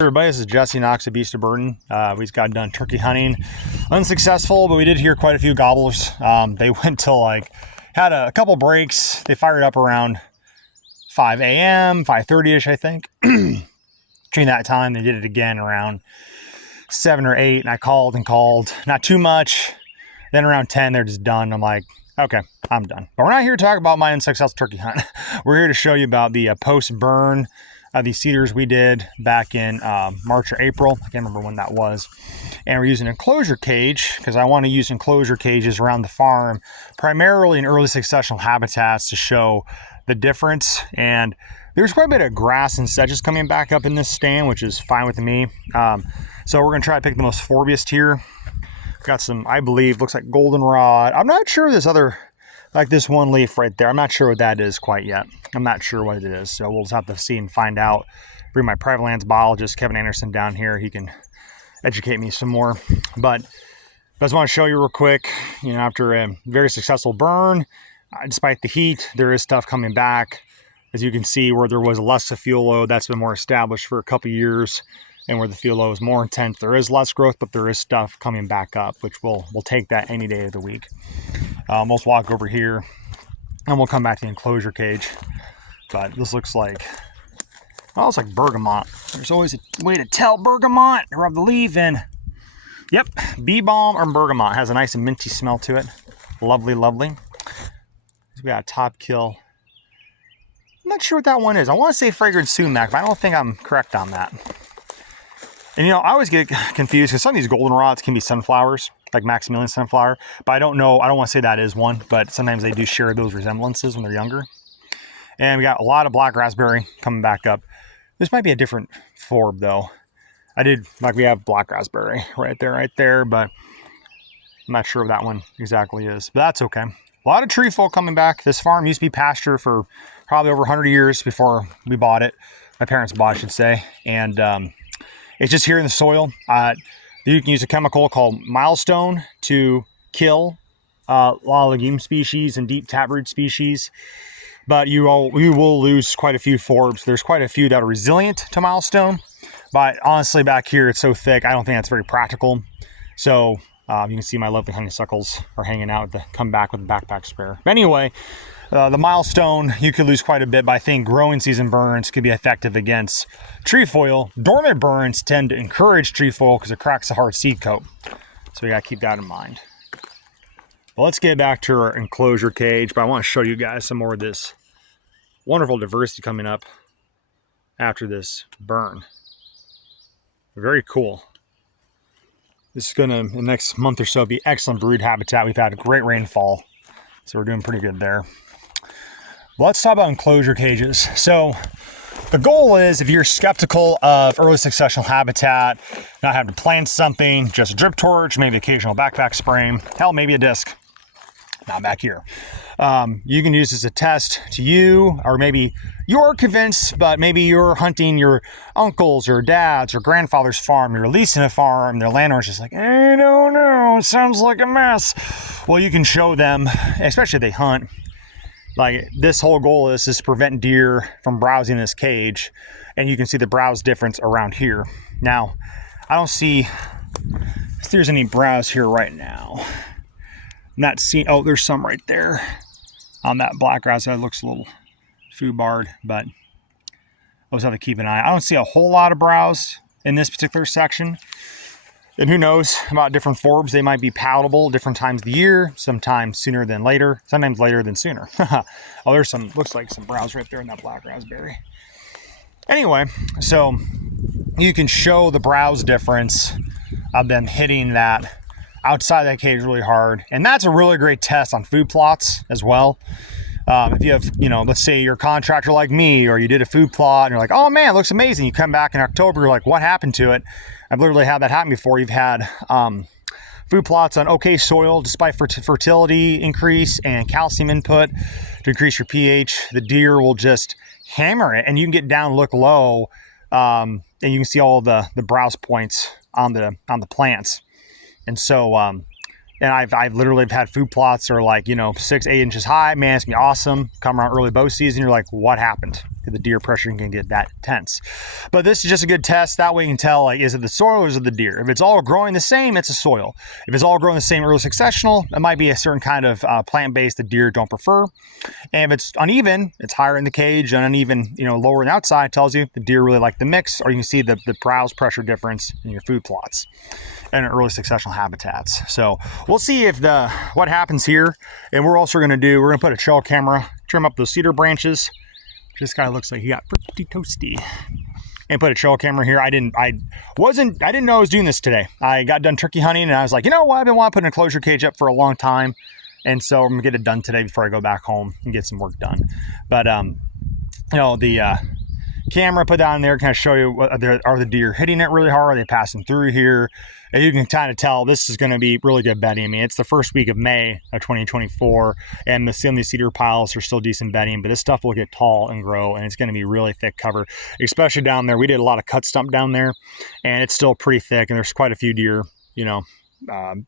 Everybody, this is Jesse Knox at Beast of Burden. We just got done turkey hunting. Unsuccessful, but we did hear quite a few gobblers. They went till had a couple breaks. They fired up around 5 a.m., 5:30ish, I think. Between that time, they did it again around 7 or 8, and I called and called. Not too much. Then around 10, they're just done. I'm like, okay, I'm done. But we're not here to talk about my unsuccessful turkey hunt. We're here to show you about the post-burn these cedars we did back in March or April. I can't remember when that was. And we're using enclosure cage because I want to use enclosure cages around the farm, primarily in early successional habitats to show the difference. And there's quite a bit of grass and sedges coming back up in this stand, which is fine with me. So we're going to try to pick the most forbiest here. Got some, I believe, looks like goldenrod. I'm not sure this other, like this one leaf right there. I'm not sure what that is quite yet. I'm not sure what it is. So we'll just have to see and find out. Bring my private lands biologist, Kevin Anderson, down here. He can educate me some more. But I just want to show you real quick, after a very successful burn, despite the heat, there is stuff coming back. As you can see, where there was less of fuel load, that's been more established for a couple years. And where the fuel load is more intense, there is less growth, but there is stuff coming back up, which we'll take that any day of the week. We'll walk over here and we'll come back to the enclosure cage. But this looks like, well, it's like bergamot. There's always a way to tell bergamot. Rub the leaf in. Yep, bee balm or bergamot. Has a nice and minty smell to it. Lovely, lovely. We got a top kill. I'm not sure what that one is. I want to say fragrant sumac, but I don't think I'm correct on that. And I always get confused because some of these goldenrods can be sunflowers, like Maximilian sunflower, but I don't know. I don't want to say that is one, but sometimes they do share those resemblances when they're younger. And we got a lot of black raspberry coming back up. This might be a different forb though. We have black raspberry right there, but I'm not sure what that one exactly is, but that's okay. A lot of trefoil coming back. This farm used to be pasture for probably over 100 years before we bought it. My parents bought it, I should say. And it's just here in the soil. You can use a chemical called Milestone to kill a lot of legume species and deep taproot species. But you will lose quite a few forbs. There's quite a few that are resilient to Milestone. But honestly, back here, it's so thick, I don't think that's very practical. So you can see my lovely honeysuckles are hanging out to come back with a backpack sprayer. But anyway, the Milestone, you could lose quite a bit, but I think growing season burns could be effective against trefoil. Dormant burns tend to encourage trefoil because it cracks the hard seed coat. So we got to keep that in mind. Well, let's get back to our enclosure cage, but I want to show you guys some more of this wonderful diversity coming up after this burn. Very cool. This is going to, in the next month or so, be excellent brood habitat. We've had a great rainfall, so we're doing pretty good there. Let's talk about enclosure cages. So the goal is, if you're skeptical of early successional habitat, not having to plant something, just a drip torch, maybe occasional backpack spraying, hell, maybe a disc. Not back here. You can use this as a test to you, or maybe you're convinced, but maybe you're hunting your uncle's or dad's or grandfather's farm. You're leasing a farm. Their landlord's just like, I don't know, it sounds like a mess. Well, you can show them, especially if they hunt. Like, this whole goal is to prevent deer from browsing this cage, and you can see the browse difference around here. Now, I don't see if there's any browse here right now. I'm not seeing, oh, there's some right there on that black grass. That looks a little foobarred, but I just have to keep an eye. I don't see a whole lot of browse in this particular section. And who knows about different forbs. They might be palatable different times of the year, sometimes sooner than later, sometimes later than sooner. Oh, there's some, looks like some browse right there in that black raspberry. Anyway, so you can show the browse difference of them hitting that outside that cage really hard. And that's a really great test on food plots as well. If you have, let's say you're a contractor like me, or you did a food plot and you're like, oh man, it looks amazing. You come back in October, you're like, what happened to it? I've literally had that happen before. You've had food plots on okay soil, despite fertility increase and calcium input to increase your pH. The deer will just hammer it, and you can get down, look low, and you can see all the browse points on the plants. And so, and I've literally had food plots that are like, 6-8 inches high. Man, it's gonna be awesome. Come around early bow season, you're like, what happened? The deer pressure can get that intense. But this is just a good test. That way you can tell, like, is it the soil or is it the deer? If it's all growing the same, it's a soil. If it's all growing the same early successional, it might be a certain kind of plant-based that deer don't prefer. And if it's uneven, it's higher in the cage, and uneven, lower on the outside, tells you the deer really like the mix, or you can see the browse pressure difference in your food plots and early successional habitats. So we'll see if what happens here. And we're also going to put a trail camera, trim up those cedar branches. This guy looks like he got pretty toasty. And put a trail camera here. I didn't know I was doing this today. I got done turkey hunting and I was like, you know what? I've been wanting to put an enclosure cage up for a long time. And so I'm gonna get it done today before I go back home and get some work done. But the camera put down there, kind of show you are the deer hitting it really hard? Are they passing through here? And you can kind of tell this is going to be really good bedding. I mean, it's the first week of May of 2024, and some of these cedar piles are still decent bedding, but this stuff will get tall and grow, and it's going to be really thick cover, especially down there. We did a lot of cut stump down there, and it's still pretty thick, and there's quite a few deer,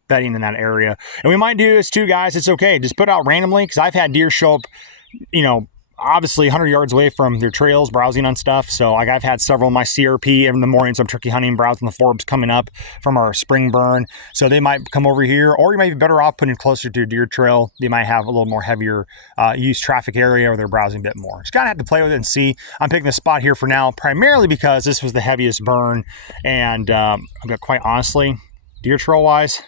bedding in that area. And we might do this too, guys. It's okay. Just put out randomly, because I've had deer show up, obviously 100 yards away from their trails, browsing on stuff. So I've had several of my CRP in the mornings. I'm turkey hunting, browsing the forbs coming up from our spring burn. So they might come over here, or you might be better off putting closer to a deer trail. They might have a little more heavier use traffic area, or they're browsing a bit more. Just gotta have to play with it and see. I'm picking this spot here for now, primarily because this was the heaviest burn. And quite honestly, deer trail wise,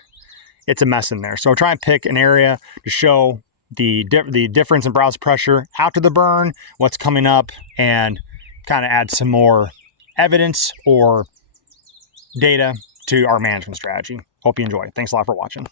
it's a mess in there. So try and pick an area to show the difference in browse pressure after the burn, what's coming up, and kind of add some more evidence or data to our management strategy. Hope you enjoy. Thanks a lot for watching.